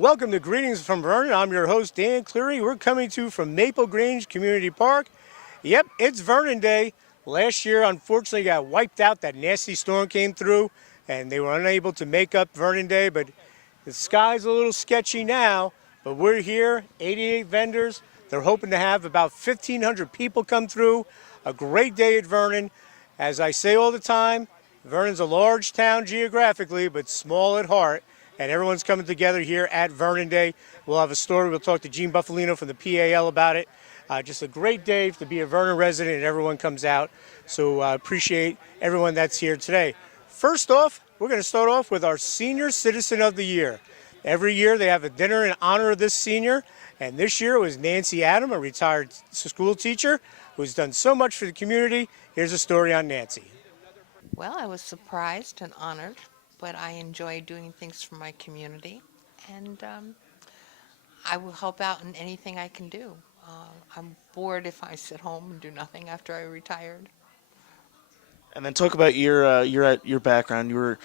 Welcome to Greetings from Vernon. I'm your host, Dan Cleary. We're coming to you from Maple Grange Community Park. Yep, it's Vernon Day. Last year, unfortunately, got wiped out. That nasty storm came through, and they were unable to make up Vernon Day. But the sky's a little sketchy now, but we're here, 88 vendors. They're hoping to have about 1,500 people come through. A great day at Vernon. As I say all the time, Vernon's a large town geographically, but small at heart. And everyone's coming together here at Vernon Day. We'll have a story. We'll talk to Gene Buffalino from the PAL about it. Just a great day to be a Vernon resident, and everyone comes out. So appreciate everyone that's here today. First off, we're going to start off with our Senior Citizen of the Year. Every year they have a dinner in honor of this senior, and this year it was Nancy Adam, a retired school teacher who's done so much for the community. Here's a story on Nancy. Well, I was surprised and honored, but I enjoy doing things for my community, and I will help out in anything I can do. I'm bored if I sit home and do nothing after I retired. And then talk about your background. You were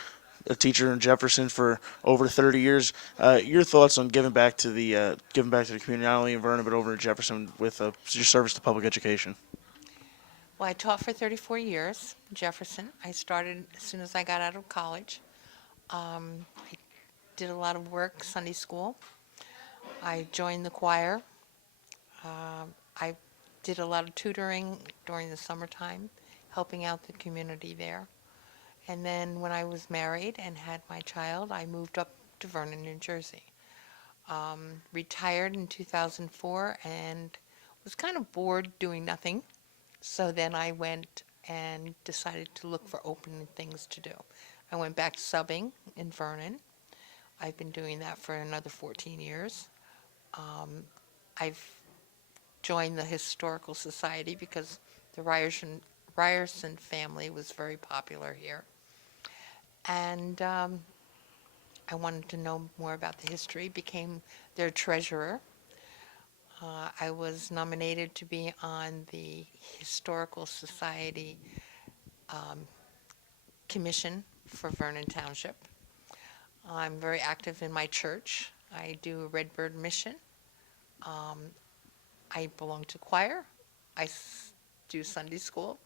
a teacher in Jefferson for over 30 years. Your thoughts on giving back to the community, not only in Vernon but over in Jefferson with your service to public education. Well, I taught for 34 years in Jefferson. I started as soon as I got out of college. I did a lot of work, Sunday school. I joined the choir. I did a lot of tutoring during the summertime, helping out the community there. And then when I was married and had my child, I moved up to Vernon, New Jersey. Retired in 2004 and was kind of bored doing nothing. So then I went and decided to look for open things to do. I went back to subbing in Vernon. I've been doing that for another 14 years. I've joined the Historical Society because the Ryerson family was very popular here. And I wanted to know more about the history, became their treasurer. I was nominated to be on the Historical Society Commission for Vernon Township. I'm very active in my church. I do a Redbird mission. I belong to choir. I do Sunday school.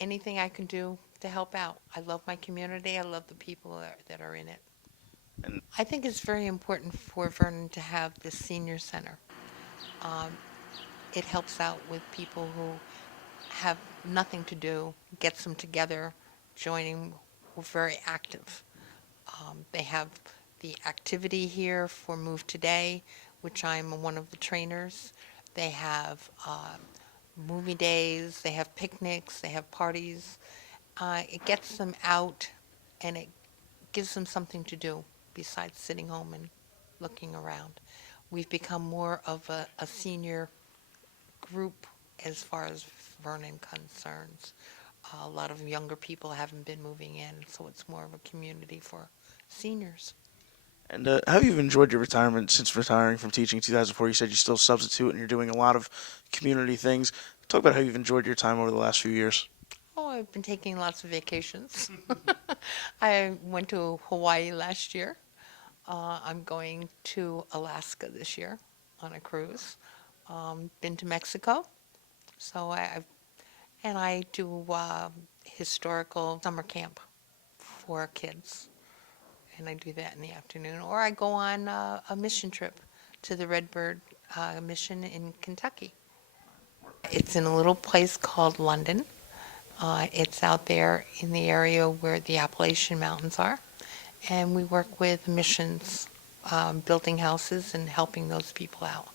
Anything I can do to help out. I love my community. I love the people that are in it. And I think it's very important for Vernon to have this senior center. It helps out with people who have nothing to do, gets them together, joining. We're very active. They have the activity here for Move Today, which I'm one of the trainers. They have movie days, they have picnics, they have parties. It gets them out and it gives them something to do besides sitting home and looking around. We've become more of a senior group as far as Vernon concerns. A lot of younger people haven't been moving in, so it's more of a community for seniors. and how have you enjoyed your retirement since retiring from teaching in 2004? You said you still substitute and you're doing a lot of community things. Talk about how you've enjoyed your time over the last few years. Oh, I've been taking lots of vacations. I went to Hawaii last year. I'm going to Alaska this year on a cruise. Been to Mexico. So I do historical summer camp for kids. And I do that in the afternoon. Or I go on a mission trip to the Redbird mission in Kentucky. It's in a little place called London. It's out there in the area where the Appalachian Mountains are. And we work with missions, building houses and helping those people out.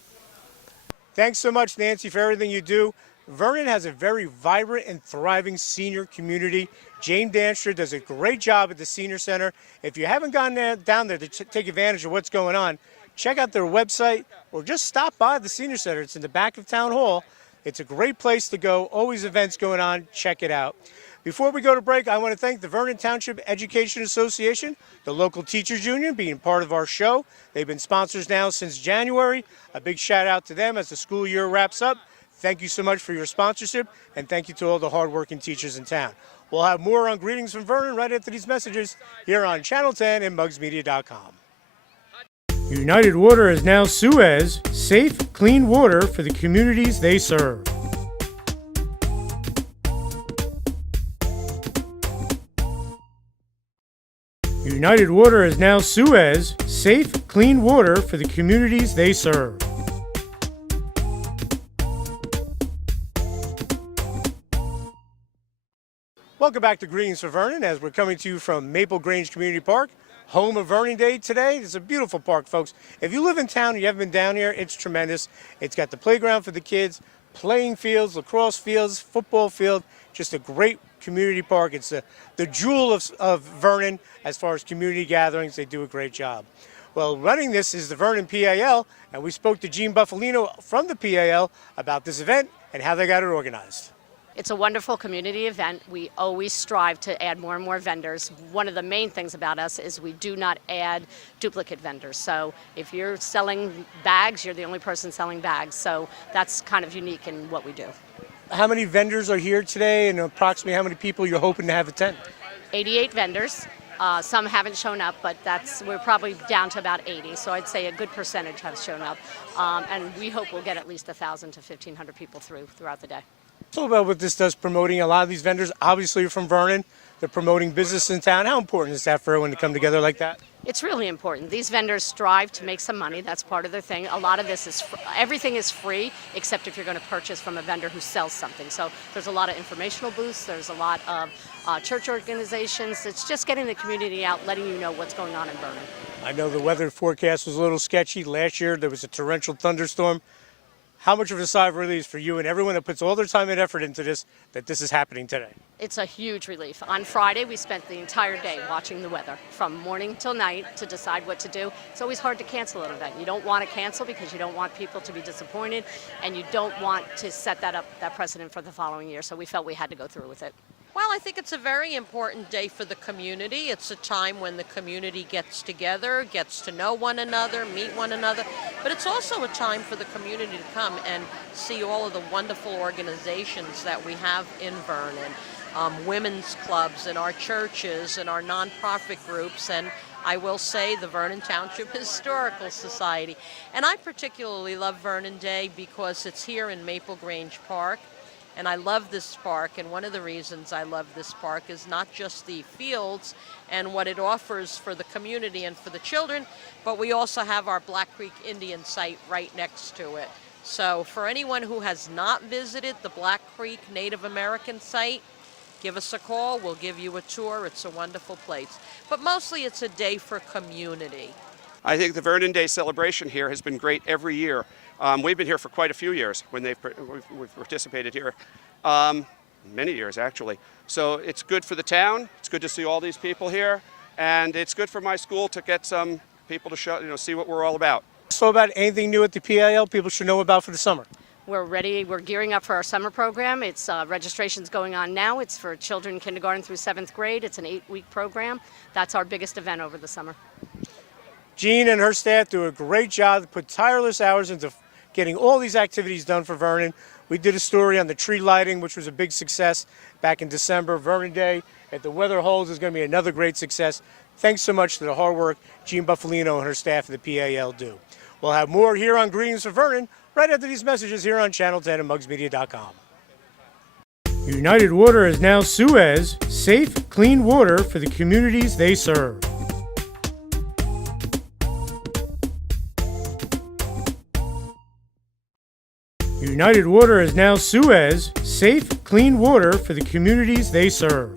Thanks so much, Nancy, for everything you do. Vernon has a very vibrant and thriving senior community. Jane Danstra does a great job at the Senior Center. If you haven't gone down there to take advantage of what's going on, check out their website or just stop by the Senior Center. It's in the back of Town Hall. It's a great place to go. Always events going on. Check it out. Before we go to break, I want to thank the Vernon Township Education Association, the local teachers union being part of our show. They've been sponsors now since January. A big shout out to them as the school year wraps up. Thank you so much for your sponsorship, and thank you to all the hardworking teachers in town. We'll have more on Greetings from Vernon right after these messages here on Channel 10 and mugsmedia.com. United Water is now Suez, safe, clean water for the communities they serve. United Water is now Suez, safe, clean water for the communities they serve. Welcome back to Greetings for Vernon as we're coming to you from Maple Grange Community Park, home of Vernon Day today. It's a beautiful park, folks. If you live in town and you haven't been down here, it's tremendous. It's got the playground for the kids, playing fields, lacrosse fields, football field, just a great community park. It's the jewel of Vernon as far as community gatherings. They do a great job. Well, running this is the Vernon PAL, and we spoke to Gene Buffalino from the PAL about this event and how they got it organized. It's a wonderful community event. We always strive to add more and more vendors. One of the main things about us is we do not add duplicate vendors. So if you're selling bags, you're the only person selling bags. So that's kind of unique in what we do. How many vendors are here today, and approximately how many people you're hoping to have attend? 88 vendors. Some haven't shown up, but we're probably down to about 80. So I'd say a good percentage have shown up. And we hope we'll get at least 1,000 to 1,500 people throughout the day. So about what this does, promoting a lot of these vendors, obviously from Vernon, they're promoting business in town. How important is that for everyone to come together like that? It's really important. These vendors strive to make some money. That's part of their thing. A lot of this is, everything is free, except if you're going to purchase from a vendor who sells something. So there's a lot of informational booths. There's a lot of church organizations. It's just getting the community out, letting you know what's going on in Vernon. I know the weather forecast was a little sketchy. Last year there was a torrential thunderstorm. How much of a sigh of relief for you and everyone that puts all their time and effort into this, that this is happening today? It's a huge relief. On Friday, we spent the entire day watching the weather, from morning till night, to decide what to do. It's always hard to cancel an event. You don't want to cancel because you don't want people to be disappointed, and you don't want to set that precedent for the following year. So we felt we had to go through with it. Well, I think it's a very important day for the community. It's a time when the community gets together, gets to know one another, meet one another. But it's also a time for the community to come and see all of the wonderful organizations that we have in Vernon. Women's clubs and our churches and our nonprofit groups, and I will say the Vernon Township Historical Society. And I particularly love Vernon Day because it's here in Maple Grange Park. And I love this park, and one of the reasons I love this park is not just the fields and what it offers for the community and for the children, but we also have our Black Creek Indian site right next to it. So for anyone who has not visited the Black Creek Native American site, give us a call. We'll give you a tour. It's a wonderful place. But mostly it's a day for community. I think the Vernon Day celebration here has been great every year. We've been here for quite a few years when we've participated here, many years actually. So it's good for the town. It's good to see all these people here, and it's good for my school to get some people to see what we're all about. So about anything new at the PAL people should know about for the summer? We're ready. We're gearing up for our summer program. It's registration's going on now. It's for children kindergarten through 7th grade. It's an 8-week program. That's our biggest event over the summer. Jean and her staff do a great job, put tireless hours into getting all these activities done for Vernon. We did a story on the tree lighting, which was a big success back in December. Vernon Day, if the weather holds, is going to be another great success. Thanks so much to the hard work Jean Buffalino and her staff at the PAL do. We'll have more here on Greetings for Vernon right after these messages here on Channel 10 and mugsmedia.com. United Water is now Suez, safe, clean water for the communities they serve. United Water is now Suez, safe, clean water for the communities they serve.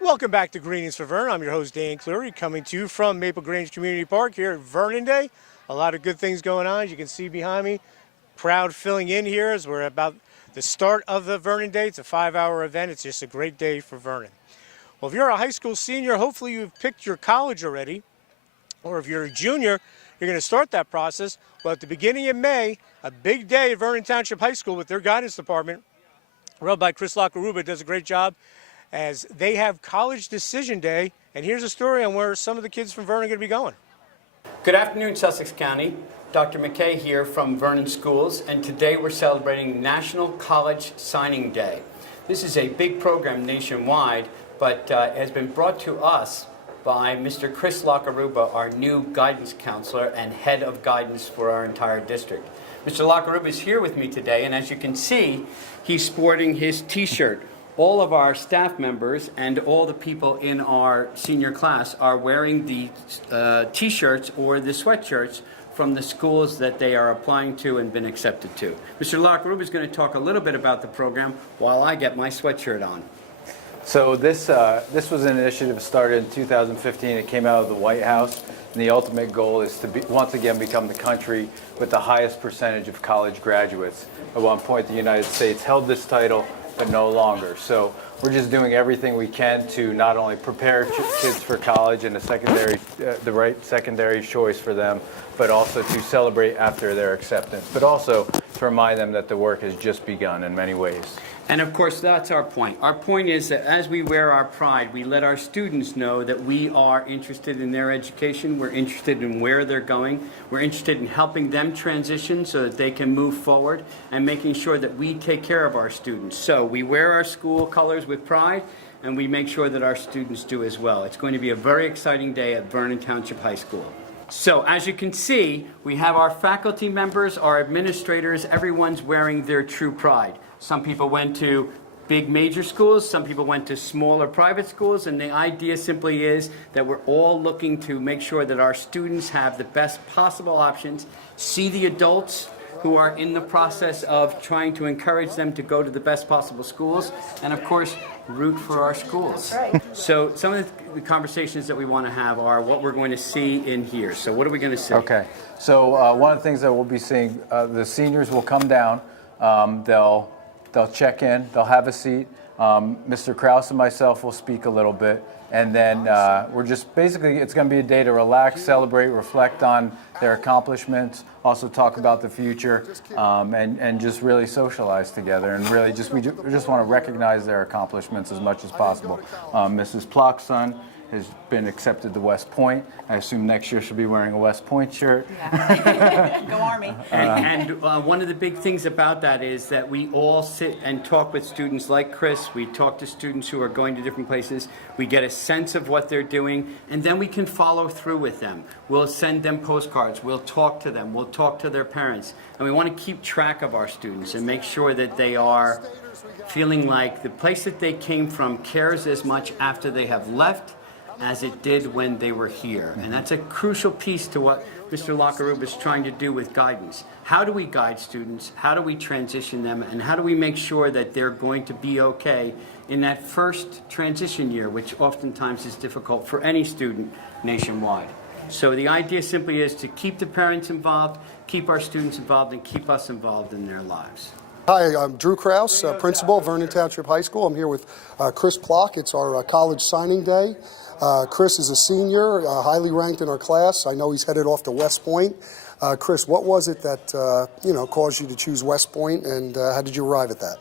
Welcome back to Greetings for Vernon. I'm your host, Dan Cleary, coming to you from Maple Grange Community Park here at Vernon Day. A lot of good things going on. As you can see behind me, crowd filling in here as we're about the start of the Vernon Day. It's a 5-hour event. It's just a great day for Vernon. Well, if you're a high school senior, hopefully you've picked your college already. Or if you're a junior, you're going to start that process. Well, at the beginning of May, a big day at Vernon Township High School with their guidance department, run by Chris Lockaruba, does a great job, as they have College Decision Day. And here's a story on where some of the kids from Vernon are going to be going. Good afternoon, Sussex County. Dr. McKay here from Vernon Schools, and today we're celebrating National College Signing Day. This is a big program nationwide, but has been brought to us by Mr. Chris Lockaruba, our new guidance counselor and head of guidance for our entire district. Mr. Lockaruba is here with me today, and as you can see, he's sporting his T-shirt. All of our staff members and all the people in our senior class are wearing the T-shirts or the sweatshirts from the schools that they are applying to and been accepted to. Mr. Lockaruba is going to talk a little bit about the program while I get my sweatshirt on. So this was an initiative started in 2015. It came out of the White House, and the ultimate goal is to once again become the country with the highest percentage of college graduates. At one point, the United States held this title, but no longer. So we're just doing everything we can to not only prepare kids for college and the right secondary choice for them, but also to celebrate after their acceptance, but also to remind them that the work has just begun in many ways. And of course, that's our point. Our point is that as we wear our pride, we let our students know that we are interested in their education, we're interested in where they're going, we're interested in helping them transition so that they can move forward, and making sure that we take care of our students. So we wear our school colors with pride, and we make sure that our students do as well. It's going to be a very exciting day at Vernon Township High School. So as you can see, we have our faculty members, our administrators, everyone's wearing their true pride. Some people went to big major schools, some people went to smaller private schools, and the idea simply is that we're all looking to make sure that our students have the best possible options, see the adults who are in the process of trying to encourage them to go to the best possible schools, and of course, root for our schools. So some of the conversations that we want to have are what we're going to see in here. So what are we going to see? Okay, so one of the things that we'll be seeing, the seniors will come down, they'll check in, they'll have a seat. Mr. Krause and myself will speak a little bit, and then we're just basically, it's going to be a day to relax, celebrate, reflect on their accomplishments, also talk about the future, and just really socialize together, and really we just want to recognize their accomplishments as much as possible. Mrs. Plock's son has been accepted to West Point. I assume next year she'll be wearing a West Point shirt. Yeah. Go Army. And one of the big things about that is that we all sit and talk with students like Chris. We talk to students who are going to different places. We get a sense of what they're doing, and then we can follow through with them. We'll send them postcards. We'll talk to them. We'll talk to their parents. And we want to keep track of our students and make sure that they are feeling like the place that they came from cares as much after they have left as it did when they were here. And that's a crucial piece to what Mr. Lockaruba is trying to do with guidance. How do we guide students? How do we transition them? And how do we make sure that they're going to be okay in that first transition year, which oftentimes is difficult for any student nationwide? So the idea simply is to keep the parents involved, keep our students involved, and keep us involved in their lives. Hi, I'm Drew Krause, principal of Vernon Township High School. I'm here with Chris Plock. It's our college signing day. Chris is a senior, highly ranked in our class. I know he's headed off to West Point. Chris, what was it that caused you to choose West Point, and how did you arrive at that?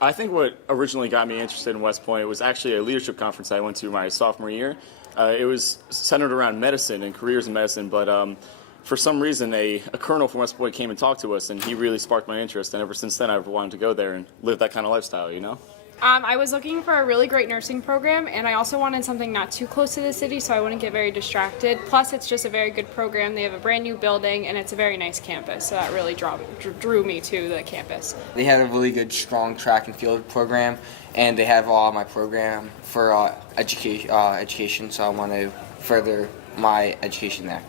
I think what originally got me interested in West Point was actually a leadership conference I went to my sophomore year. It was centered around medicine and careers in medicine, but for some reason a colonel from West Point came and talked to us, and he really sparked my interest, and ever since then I've wanted to go there and live that kind of lifestyle, you know? I was looking for a really great nursing program, and I also wanted something not too close to the city so I wouldn't get very distracted. Plus, it's just a very good program. They have a brand new building, and it's a very nice campus, so that really drew me to the campus. They had a really good, strong track and field program, and they have all my program for education, so I want to further my education there.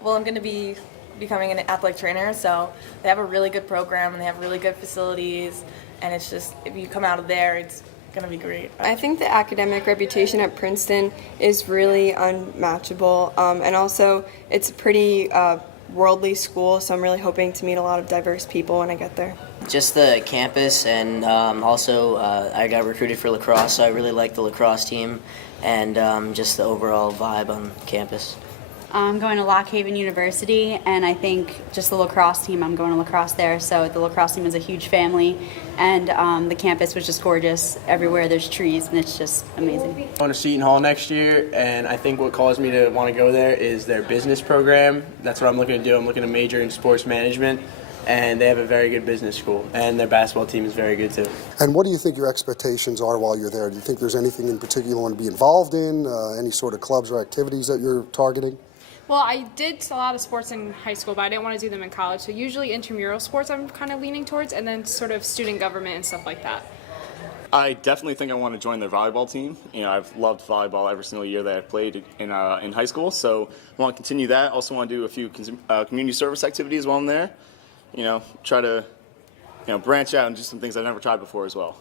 Well, I'm going to be becoming an athletic trainer, so they have a really good program, and they have really good facilities. And it's just, if you come out of there, it's going to be great. I think the academic reputation at Princeton is really unmatchable. And also, it's a pretty worldly school, so I'm really hoping to meet a lot of diverse people when I get there. Just the campus, and also I got recruited for lacrosse, so I really like the lacrosse team, and just the overall vibe on campus. I'm going to Lock Haven University, and I think just the lacrosse team, I'm going to lacrosse there, so the lacrosse team is a huge family, and the campus was just gorgeous. Everywhere there's trees, and it's just amazing. I'm going to Seton Hall next year, and I think what caused me to want to go there is their business program. That's what I'm looking to do. I'm looking to major in sports management, and they have a very good business school, and their basketball team is very good too. And what do you think your expectations are while you're there? Do you think there's anything in particular you want to be involved in, any sort of clubs or activities that you're targeting? Well, I did a lot of sports in high school, but I didn't want to do them in college. So usually intramural sports I'm kind of leaning towards, and then sort of student government and stuff like that. I definitely think I want to join their volleyball team. You know, I've loved volleyball every single year that I've played in high school, so I want to continue that. Also want to do a few community service activities while I'm there. You know, try to branch out and do some things I've never tried before as well.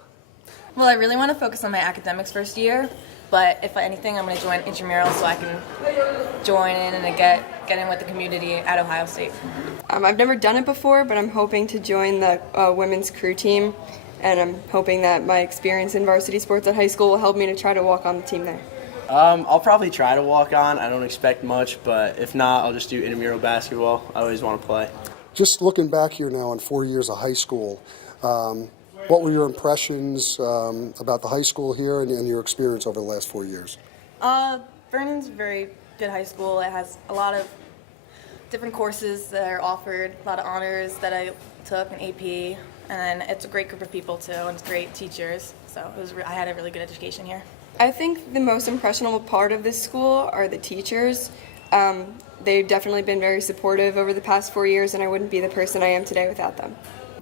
Well, I really want to focus on my academics first year, but if anything, I'm going to join intramural so I can join in and get in with the community at Ohio State. I've never done it before, but I'm hoping to join the women's crew team, and I'm hoping that my experience in varsity sports at high school will help me to try to walk on the team there. I'll probably try to walk on. I don't expect much, but if not, I'll just do intramural basketball. I always want to play. Just looking back here now on 4 years of high school, what were your impressions about the high school here and your experience over the last 4 years? Vernon's a very good high school. It has a lot of different courses that are offered, a lot of honors that I took, an AP, and it's a great group of people too, and it's great teachers. So I had a really good education here. I think the most impressionable part of this school are the teachers. They've definitely been very supportive over the past 4 years, and I wouldn't be the person I am today without them.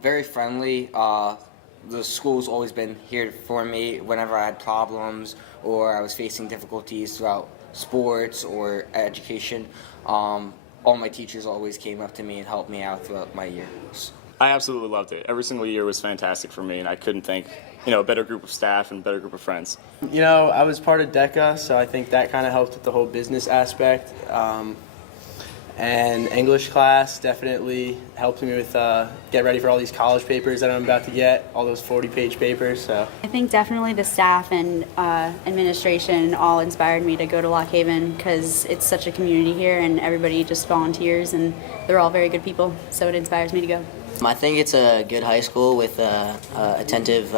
Very friendly. The school's always been here for me whenever I had problems or I was facing difficulties throughout sports or education. All my teachers always came up to me and helped me out throughout my years. I absolutely loved it. Every single year was fantastic for me, and I couldn't think, a better group of staff and a better group of friends. You know, I was part of DECA, so I think that kind of helped with the whole business aspect. And English class definitely helped me with get ready for all these college papers that I'm about to get, all those 40-page papers. So I think definitely the staff and administration all inspired me to go to Lock Haven because it's such a community here and everybody just volunteers and they're all very good people, so it inspires me to go. I think it's a good high school with attentive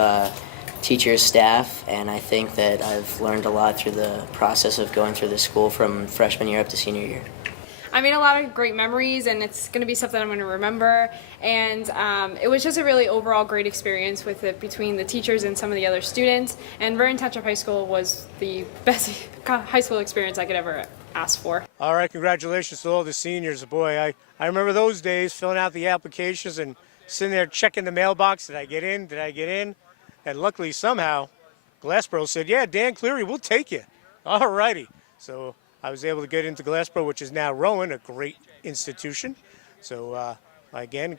teachers, staff, and I think that I've learned a lot through the process of going through the school from freshman year up to senior year. I made a lot of great memories, and it's going to be something I'm going to remember. And it was just a really overall great experience with it between the teachers and some of the other students. And Vernon Township High School was the best high school experience I could ever ask for. All right, congratulations to all the seniors. Boy, I remember those days, filling out the applications and sitting there checking the mailbox. Did I get in? Did I get in? And luckily, somehow, Glassboro said, yeah, Dan Cleary, we'll take you. All righty. So I was able to get into Glassboro, which is now Rowan, a great institution. So again,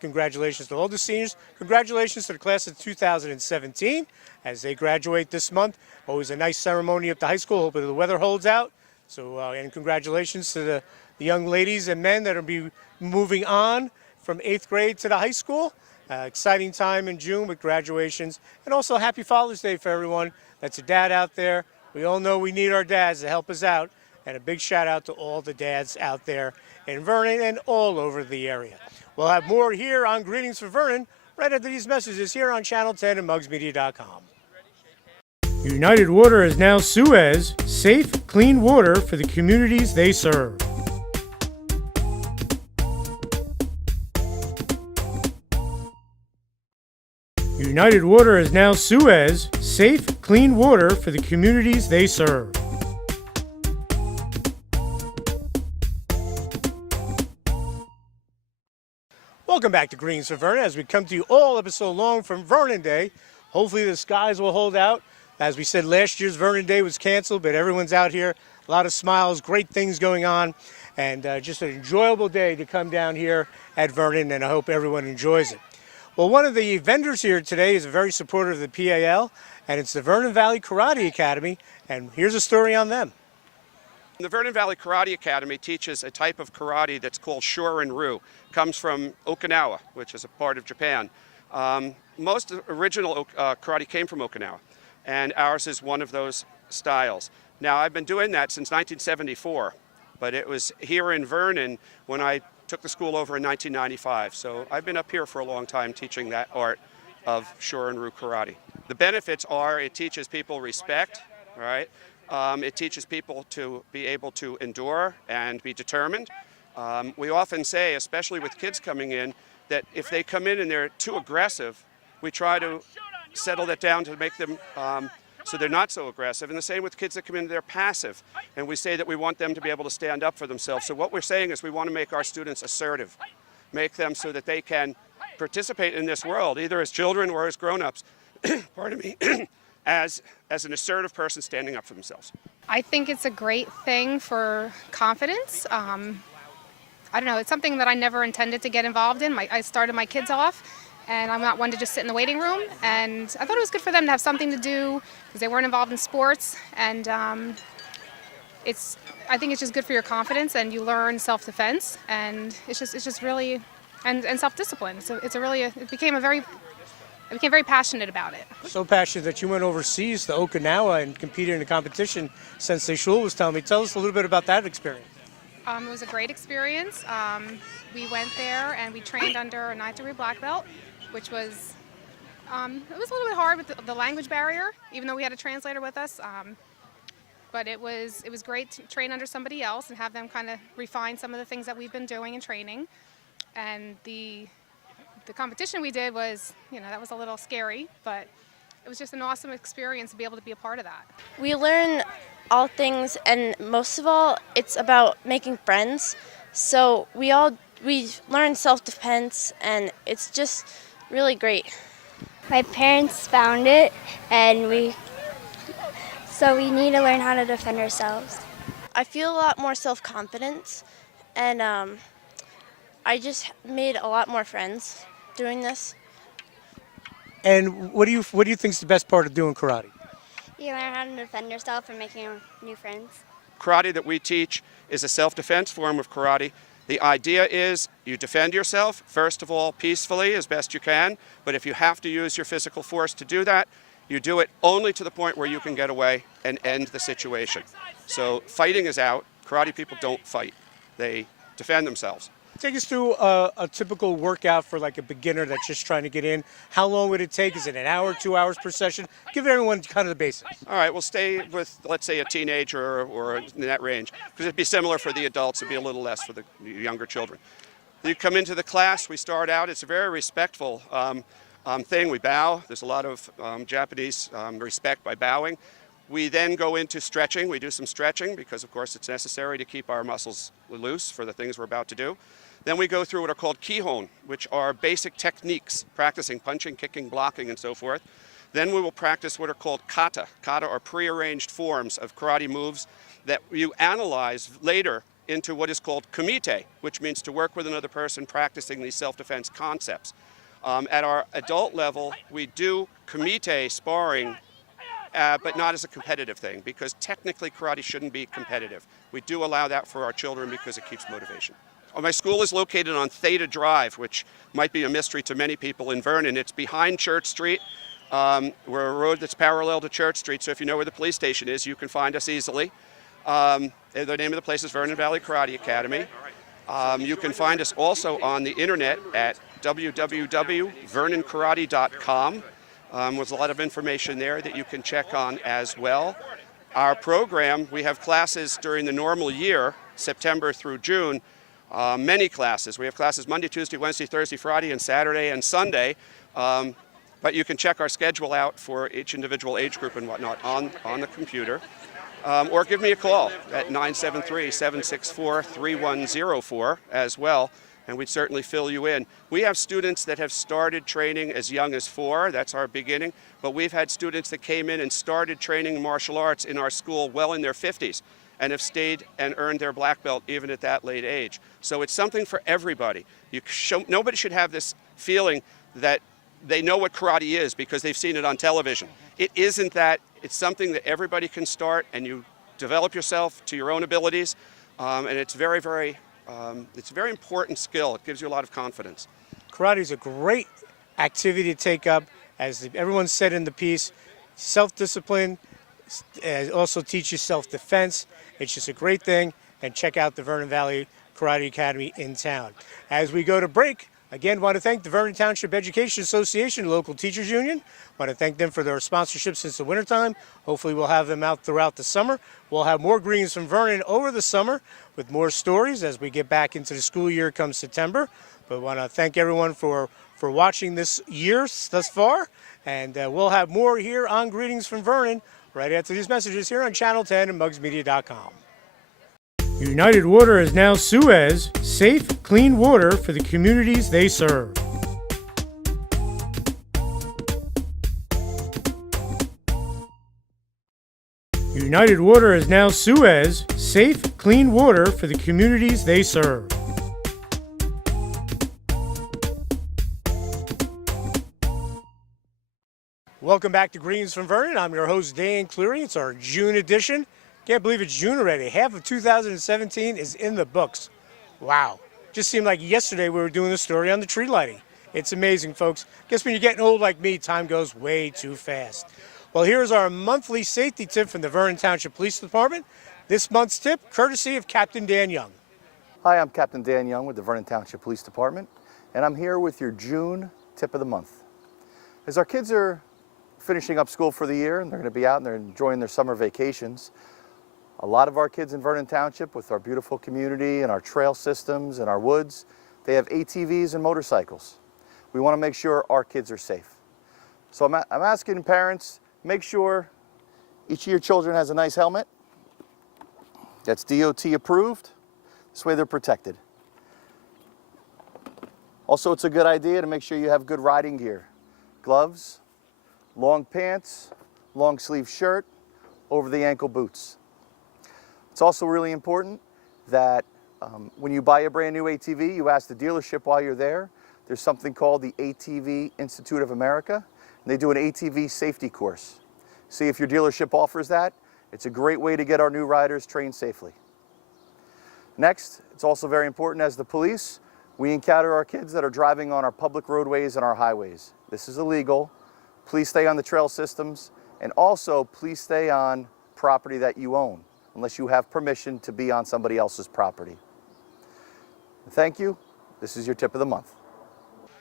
congratulations to all the seniors. Congratulations to the class of 2017 as they graduate this month. Always a nice ceremony at the high school. Hopefully the weather holds out. So and congratulations to the young ladies and men that will be moving on from 8th grade to the high school. Exciting time in June with graduations. And also happy Father's Day for everyone that's a dad out there. We all know we need our dads to help us out. And a big shout out to all the dads out there in Vernon and all over the area. We'll have more here on Greetings from Vernon right after these messages here on Channel 10 and mugsmedia.com. United Water is now Suez, safe, clean water for the communities they serve. United Water is now Suez, safe, clean water for the communities they serve. Welcome back to Greetings from Vernon as we come to you all episode long from Vernon Day. Hopefully the skies will hold out. As we said, last year's Vernon Day was canceled, but everyone's out here. A lot of smiles, great things going on, and just an enjoyable day to come down here at Vernon, and I hope everyone enjoys it. Well, one of the vendors here today is a very supporter of the PAL, and it's the Vernon Valley Karate Academy, and here's a story on them. The Vernon Valley Karate Academy teaches a type of karate that's called Shorin-ryu. Comes from Okinawa, which is a part of Japan. Most original karate came from Okinawa, and ours is one of those styles. Now, I've been doing that since 1974, but it was here in Vernon when I took the school over in 1995. So I've been up here for a long time teaching that art of Shorin-ryu karate. The benefits are it teaches people respect, right? It teaches people to be able to endure and be determined. We often say, especially with kids coming in, that if they come in and they're too aggressive, we try to settle that down to make them so they're not so aggressive. And the same with kids that come in, they're passive. And we say that we want them to be able to stand up for themselves. So what we're saying is we want to make our students assertive, make them so that they can participate in this world, either as children or as grown-ups, pardon me, as an assertive person standing up for themselves. I think it's a great thing for confidence. I don't know, it's something that I never intended to get involved in. I started my kids off, and I'm not one to just sit in the waiting room. And I thought it was good for them to have something to do because they weren't involved in sports. And I think it's just good for your confidence, and you learn self-defense, and it's just really, and self-discipline. So it became very passionate about it. So passionate that you went overseas to Okinawa and competed in a competition. Sensei Shul was telling me. Tell us a little bit about that experience. It was a great experience. We went there and we trained under a 9th degree black belt, which was, it was a little bit hard with the language barrier, even though we had a translator with us. But it was great to train under somebody else and have them kind of refine some of the things that we've been doing in training. And the competition we did was, that was a little scary, but it was just an awesome experience to be able to be a part of that. We learn all things, and most of all, it's about making friends. So we learn self-defense, and it's just really great. My parents found it, and so we need to learn how to defend ourselves. I feel a lot more self-confidence, and I just made a lot more friends doing this. And what do you think is the best part of doing karate? You learn how to defend yourself and making new friends. Karate that we teach is a self-defense form of karate. The idea is you defend yourself, first of all, peacefully as best you can, but if you have to use your physical force to do that, you do it only to the point where you can get away and end the situation. So fighting is out. Karate people don't fight. They defend themselves. Take us through a typical workout for like a beginner that's just trying to get in. How long would it take? Is it an hour, 2 hours per session? Give everyone kind of the basics. All right, we'll stay with, let's say, a teenager or in that range, because it'd be similar for the adults. It'd be a little less for the younger children. You come into the class, we start out, it's a very respectful thing. We bow. There's a lot of Japanese respect by bowing. We then go into stretching. We do some stretching because, of course, it's necessary to keep our muscles loose for the things we're about to do. Then we go through what are called kihon, which are basic techniques, practicing punching, kicking, blocking, and so forth. Then we will practice what are called kata. Kata are prearranged forms of karate moves that you analyze later into what is called kumite, which means to work with another person practicing these self-defense concepts. At our adult level, we do kumite sparring, but not as a competitive thing, because technically karate shouldn't be competitive. We do allow that for our children because it keeps motivation. My school is located on Theta Drive, which might be a mystery to many people in Vernon. It's behind Church Street. We're a road that's parallel to Church Street, so if you know where the police station is, you can find us easily. The name of the place is Vernon Valley Karate Academy. You can find us also on the internet at www.vernonkarate.com. There's a lot of information there that you can check on as well. Our program, we have classes during the normal year, September through June, many classes. We have classes Monday, Tuesday, Wednesday, Thursday, Friday, and Saturday and Sunday. But you can check our schedule out for each individual age group and whatnot on the computer. Or give me a call at 973-764-3104 as well, and we'd certainly fill you in. We have students that have started training as young as 4, that's our beginning, but we've had students that came in and started training martial arts in our school well in their 50s and have stayed and earned their black belt even at that late age. So it's something for everybody. Nobody should have this feeling that they know what karate is because they've seen it on television. It isn't that. It's something that everybody can start, and you develop yourself to your own abilities, and it's a very important skill. It gives you a lot of confidence. Karate is a great activity to take up, as everyone said in the piece. Self-discipline, also teaches self-defense. It's just a great thing, and check out the Vernon Valley Karate Academy in town. As we go to break, Again, want to thank the Vernon Township Education Association, local teachers union. Want to thank them for their sponsorship since the wintertime. Hopefully we'll have them out throughout the summer. We'll have more Greetings from Vernon over the summer with more stories as we get back into the school year come September. But want to thank everyone for watching this year thus far. And we'll have more here on Greetings from Vernon right after these messages here on Channel 10 and mugsmedia.com. United Water is now Suez, safe, clean water for the communities they serve. United Water is now Suez, safe, clean water for the communities they serve. Welcome back to Greetings from Vernon. I'm your host, Dan Cleary. It's our June edition. Can't believe it's June already. Half of 2017 is in the books. Wow. Just seemed like yesterday we were doing the story on the tree lighting. It's amazing, folks. Guess when you're getting old like me, time goes way too fast. Well, here's our monthly safety tip from the Vernon Township Police Department. This month's tip, courtesy of Captain Dan Young. Hi, I'm Captain Dan Young with the Vernon Township Police Department, and I'm here with your June tip of the month. As our kids are finishing up school for the year and they're going to be out and they're enjoying their summer vacations, a lot of our kids in Vernon Township, with our beautiful community and our trail systems and our woods, they have ATVs and motorcycles. We want to make sure our kids are safe. So I'm asking parents, make sure each of your children has a nice helmet that's DOT approved. This way they're protected. Also, it's a good idea to make sure you have good riding gear. Gloves, long pants, long sleeve shirt, over the ankle boots. It's also really important that when you buy a brand new ATV, you ask the dealership while you're there. There's something called the ATV Institute of America, and they do an ATV safety course. See if your dealership offers that. It's a great way to get our new riders trained safely. Next, it's also very important as the police, we encounter our kids that are driving on our public roadways and our highways. This is illegal. Please stay on the trail systems, and also please stay on property that you own, unless you have permission to be on somebody else's property. Thank you. This is your tip of the month.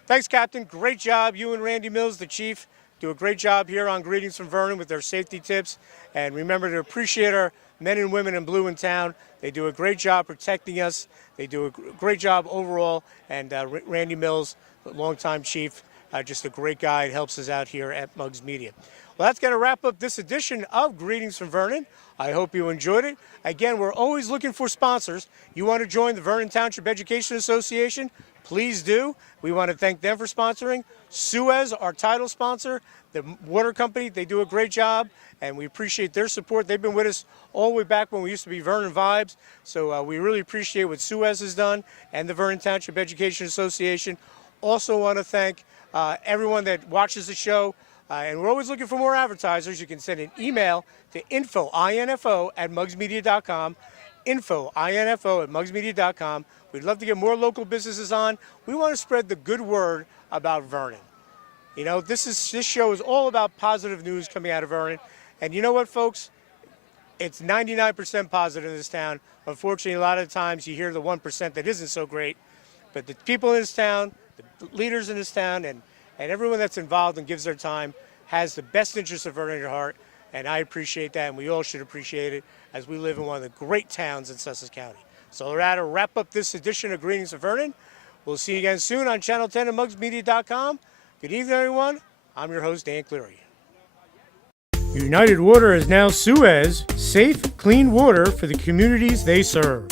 Thanks, Captain. Great job. You and Randy Mills, the chief, do a great job here on Greetings from Vernon with their safety tips. And remember to appreciate our men and women in blue in town. They do a great job protecting us. They do a great job overall. And Randy Mills, longtime chief, just a great guy and helps us out here at Mugs Media. Well, that's going to wrap up this edition of Greetings from Vernon. I hope you enjoyed it. Again, we're always looking for sponsors. You want to join the Vernon Township Education Association? Please do. We want to thank them for sponsoring. Suez, our title sponsor, the water company, they do a great job, and we appreciate their support. They've been with us all the way back when we used to be Vernon Vibes, so we really appreciate what Suez has done and the Vernon Township Education Association. Also want to thank everyone that watches the show. And we're always looking for more advertisers. You can send an email to info@mugsmedia.com, info@mugsmedia.com. We'd love to get more local businesses on. We want to spread the good word about Vernon. You know, this show is all about positive news coming out of Vernon. And you know what, folks? It's 99% positive in this town. Unfortunately, a lot of times you hear the 1% that isn't so great. But the people in this town, the leaders in this town, and everyone that's involved and gives their time has the best interest of Vernon at heart, and I appreciate that, and we all should appreciate it as we live in one of the great towns in Sussex County. So that'll wrap up this edition of Greetings of Vernon. We'll see you again soon on Channel 10 and mugsmedia.com. Good evening, everyone. I'm your host, Dan Cleary. United Water is now Suez, safe, clean water for the communities they serve.